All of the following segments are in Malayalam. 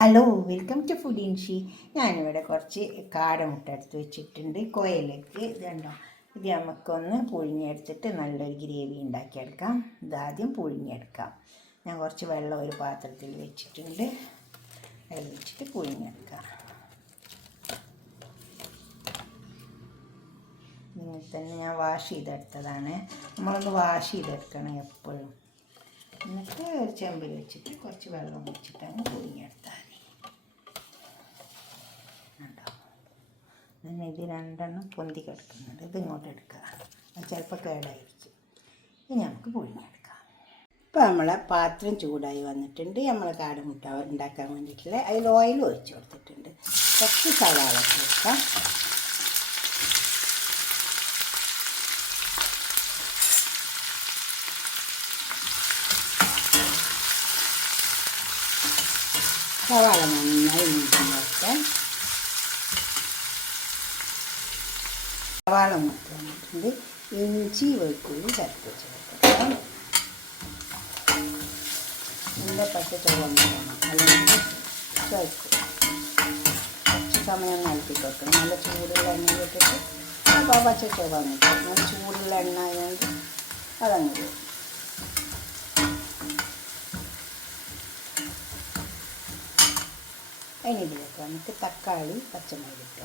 ഹലോ, വെൽക്കം ടു ഫുഡ് ഇൻഷി. ഞാനിവിടെ കുറച്ച് കാടമുട്ട എടുത്ത് വെച്ചിട്ടുണ്ട്. കോയലേക്ക് ഇതുണ്ടോ, ഇത് നമുക്കൊന്ന് പുഴുങ്ങിയെടുത്തിട്ട് നല്ലൊരു ഗ്രേവി ഉണ്ടാക്കിയെടുക്കാം. ഇതാദ്യം പുഴുങ്ങിയെടുക്കാം. ഞാൻ കുറച്ച് വെള്ളം ഒരു പാത്രത്തിൽ വെച്ചിട്ടുണ്ട്. അതിൽ വെച്ചിട്ട് പുഴുങ്ങിയെടുക്കാം. നിങ്ങൾ തന്നെ ഞാൻ വാഷ് ചെയ്തെടുത്തതാണ്. നമ്മളൊന്ന് വാഷ് ചെയ്തെടുക്കണം എപ്പോഴും. എന്നിട്ട് ഒരു ചെമ്പിൽ വെച്ചിട്ട് കുറച്ച് വെള്ളം വെച്ചിട്ടാണ് പുഴുങ്ങിയെടുത്താൽ പിന്നെ ഇത് രണ്ടെണ്ണം പൊന്തി കിടക്കുന്നുണ്ട്. ഇത് ഇങ്ങോട്ട് എടുക്കുക, ചിലപ്പോൾ കേടായിരിക്കും. ഇനി നമുക്ക് പുഴുങ്ങിയെടുക്കാം. ഇപ്പോൾ നമ്മളെ പാത്രം ചൂടായി വന്നിട്ടുണ്ട്. നമ്മൾ കാടമുട്ട ഉണ്ടാക്കാൻ വേണ്ടിയിട്ടുള്ള അതിൽ ഓയിൽ ഒഴിച്ച് കൊടുത്തിട്ടുണ്ട്. കുറച്ച് സവാള ചേർക്കാം. സവാള നന്നായി മുറിച്ച് സവാള മുറിച്ച് വന്നിട്ടുണ്ട്. ഇഞ്ചി വെളുത്തുള്ളി ചതച്ച് ചേർക്കണം. നല്ല പച്ച ചുവന്ന് വേണം, അല്ലെങ്കിൽ ചേർക്കും. കുറച്ച് സമയം നൽകി കൊടുക്കണം. നല്ല ചൂടുള്ള എണ്ണ ഇട്ടിട്ട് അപ്പോൾ പച്ച ചുവന്ന് കിട്ടും. നല്ല ചൂടുള്ള എണ്ണ ആയതുകൊണ്ട് അതങ്ങ് പോകും. ഇനി ഇതിലേക്ക് വന്നിട്ട് തക്കാളി പച്ചമുളക് ഇട്ട്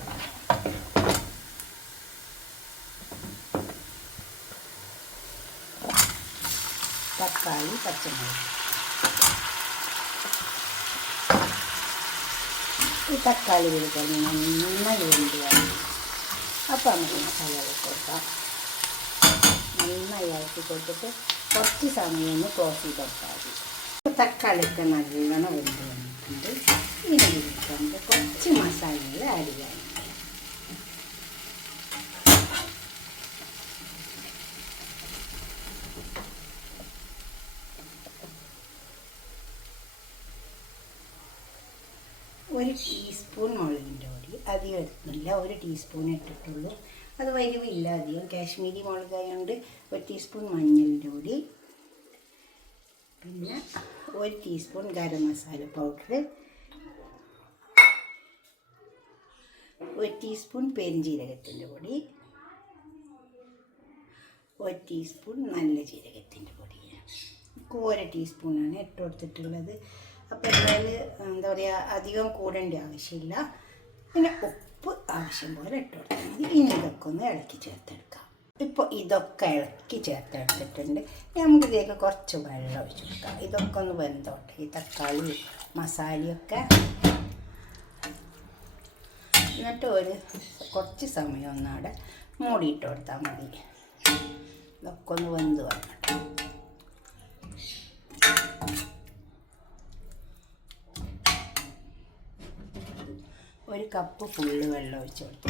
തക്കാളി പച്ചമുളക് ഈ തക്കാളി കൊടുക്കാൻ നന്നായി വേണ്ടി വരും. അപ്പോൾ നമുക്ക് മസാല കൊടുക്കാം. നന്നായി ഇളക്കി കൊടുത്തിട്ട് കുറച്ച് സമയം ഒന്ന് ക്ലോസ് ചെയ്ത് കൊടുത്താൽ മതി. തക്കാളിയൊക്കെ നല്ലോണം വെന്ത് വന്നിട്ടുണ്ട്. ഇനി നമുക്ക് കുറച്ച് മസാലകൾ ആഡ് ചെയ്യാം. ഒരു ടീസ്പൂൺ മുളകിൻ്റെ പൊടി, അധികം എടുക്കുന്നില്ല, ഒരു ടീസ്പൂൺ ഇട്ടിട്ടുള്ളൂ. അത് വരുവില്ല അധികം, കാശ്മീരി മുളകായതുകൊണ്ട്. ഒരു ടീസ്പൂൺ മഞ്ഞളിൻ്റെ പൊടി, പിന്നെ ഒരു ടീസ്പൂൺ ഗരം മസാല പൗഡർ, ഒരു ടീസ്പൂൺ പെരുംജീരകത്തിൻ്റെ പൊടി, ഒരു ടീസ്പൂൺ നല്ല ജീരകത്തിൻ്റെ പൊടി. ഒരു ടീസ്പൂണാണ് ഇട്ട് കൊടുത്തിട്ടുള്ളത്. അപ്പോൾ എന്നാൽ എന്താ പറയുക, അധികം കൂടേണ്ട ആവശ്യമില്ല. പിന്നെ ഉപ്പ് ആവശ്യം പോലെ ഇട്ട് കൊടുത്താൽ മതി. ഇനി ഇതൊക്കെ ഒന്ന് ഇളക്കി ചേർത്തെടുക്കാം. ഇപ്പോൾ ഇതൊക്കെ ഇളക്കി ചേർത്തെടുത്തിട്ടുണ്ട്. നമുക്കിതിലേക്ക് കുറച്ച് വെള്ളം ഒഴിച്ച് കൊടുക്കാം. ഇതൊക്കെ ഒന്ന് വെന്തോട്ടെ, ഈ തക്കാളി മസാലയൊക്കെ. എന്നിട്ട് കുറച്ച് സമയം ഒന്നവിടെ മൂടിയിട്ട് കൊടുത്താൽ മതി. ഇതൊക്കെ ഒന്ന് വെന്ത് വന്നിട്ട് ഒരു കപ്പ് ഫുള്ള് വെള്ളം ഒഴിച്ച് കൊടുത്തു.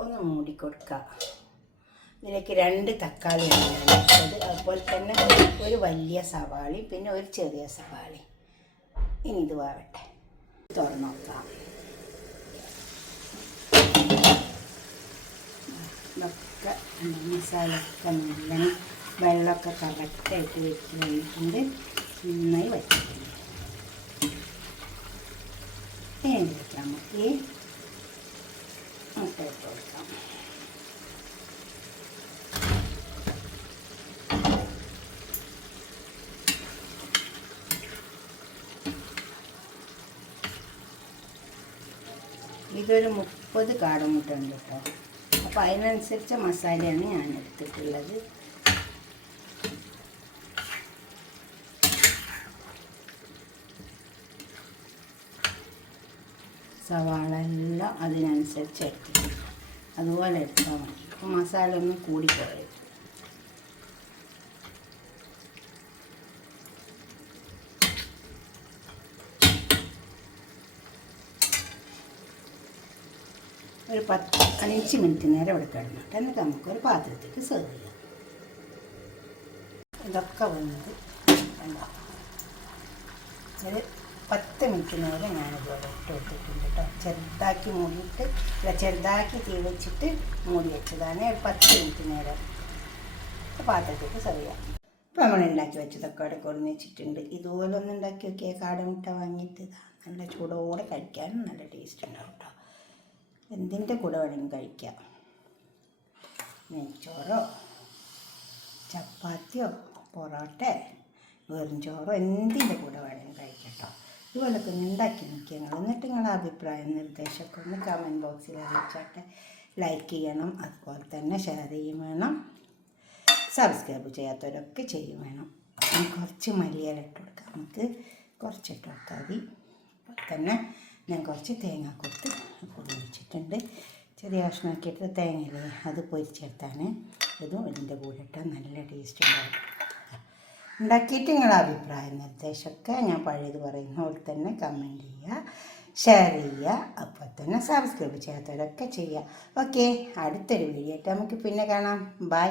ഒന്ന് മൂടിക്കൊടുക്കുക. ഇതിലേക്ക് 2 തക്കാളിയാണ് ഇട്ടത്. അതുപോലെ തന്നെ ഒരു വലിയ സവാളയും പിന്നെ ഒരു ചെറിയ സവാളയും. ഇനി ഇത് വേവട്ടെ, തുറന്ന് നോക്കാം. ഇതൊക്കെ മസാലയൊക്കെ നല്ല വെള്ളമൊക്കെ കറക്റ്റായിട്ട് വെച്ച് കഴിഞ്ഞിട്ടുണ്ട്. നന്നായി വച്ചിട്ടുണ്ട്. ഇതിലേക്ക് നമുക്ക് മുട്ട ഇട്ട് കൊടുക്കാം. ഇതൊരു 30 കാടമുട്ട ഉണ്ട് കേട്ടോ. അപ്പോൾ അതിനനുസരിച്ച മസാലയാണ് ഞാൻ എടുത്തിട്ടുള്ളത്. സവാള എല്ലാം അതിനനുസരിച്ച് എടുത്തിട്ടുണ്ട്. അതുപോലെ എടുത്താൽ മതി. അപ്പോൾ മസാല ഒന്നും കൂടിപ്പോയത്. ഒരു 5 മിനിറ്റ് നേരം ഇവിടെ കിടന്നിട്ട് എന്നിട്ട് നമുക്കൊരു പാത്രത്തേക്ക് സെർവ് ചെയ്യാം. ഇതൊക്കെ വന്നത് ഉണ്ടാവും. ഒരു 10 മിനിറ്റ് നേരം ഞാനിതുപോലെ ഇട്ട് കൊടുത്തിട്ടുണ്ട് കേട്ടോ. ചെറുതാക്കി മൂടിയിട്ട് ചെറുതാക്കി തീ വെച്ചിട്ട് മൂടി വെച്ചതാണ്. 10 മിനിറ്റ് നേരം പാത്രത്തിലേക്ക് സെർവ് ചെയ്യാം. ഇപ്പോൾ നമ്മൾ ഉണ്ടാക്കി വെച്ചതൊക്കെ അവിടെ കൊടുന്ന് വെച്ചിട്ടുണ്ട്. ഇതുപോലെ ഒന്ന് ഉണ്ടാക്കി നോക്കിയാൽ കാടമുട്ട വാങ്ങിയിട്ട് നല്ല ചൂടോടെ കഴിക്കാനും നല്ല ടേസ്റ്റ് ഉണ്ടാവും കേട്ടോ. എന്തിൻ്റെ കൂടെ വേണമെങ്കിലും കഴിക്കാം. നെയ്ച്ചോറോ ചപ്പാത്തിയോ പൊറോട്ട വെറും ചോറോ എന്തിൻ്റെ കൂടെ വേണമെങ്കിലും കഴിക്കാം കേട്ടോ. ഇതുപോലൊക്കെ ഒന്ന് ഉണ്ടാക്കി നോക്കിയാൽ നിങ്ങൾ. എന്നിട്ട് നിങ്ങളുടെ അഭിപ്രായം നിർദ്ദേശമൊക്കെ ഒന്ന് കമൻറ്റ് ബോക്സിൽ അറിയിച്ചാട്ടെ. ലൈക്ക് ചെയ്യണം, അതുപോലെ തന്നെ ഷെയർ ചെയ്യും വേണം. സബ്സ്ക്രൈബ് ചെയ്യാത്തവരൊക്കെ ചെയ്യും വേണം. കുറച്ച് മല്ലിയില ഇട്ട് കൊടുക്കാം, നമുക്ക് കുറച്ചിട്ട് കൊടുത്താൽ മതി. അതുപോലെ തന്നെ ഞാൻ കുറച്ച് തേങ്ങാക്കൊത്ത് പൊടി വെച്ചിട്ടുണ്ട്. ചെറിയ കഷ്ണമാക്കിയിട്ട് തേങ്ങയില്ലേ അത് പൊരിച്ചെടുത്താണ്. ഇതും ഇതിൻ്റെ കൂടെ ഇട്ടാൽ നല്ല ടേസ്റ്റ് ഉണ്ടാവും. ഉണ്ടാക്കിയിട്ട് നിങ്ങളുടെ അഭിപ്രായം നിർദ്ദേശമൊക്കെ ഞാൻ പഴയത് പറയുന്ന പോലെ തന്നെ കമൻറ്റ് ചെയ്യുക, ഷെയർ ചെയ്യുക, അപ്പോൾ തന്നെ സബ്സ്ക്രൈബ് ചെയ്യാത്തവരൊക്കെ ചെയ്യുക. ഓക്കെ, അടുത്തൊരു വീഡിയോ ആയിട്ട് നമുക്ക് പിന്നെ കാണാം. ബൈ.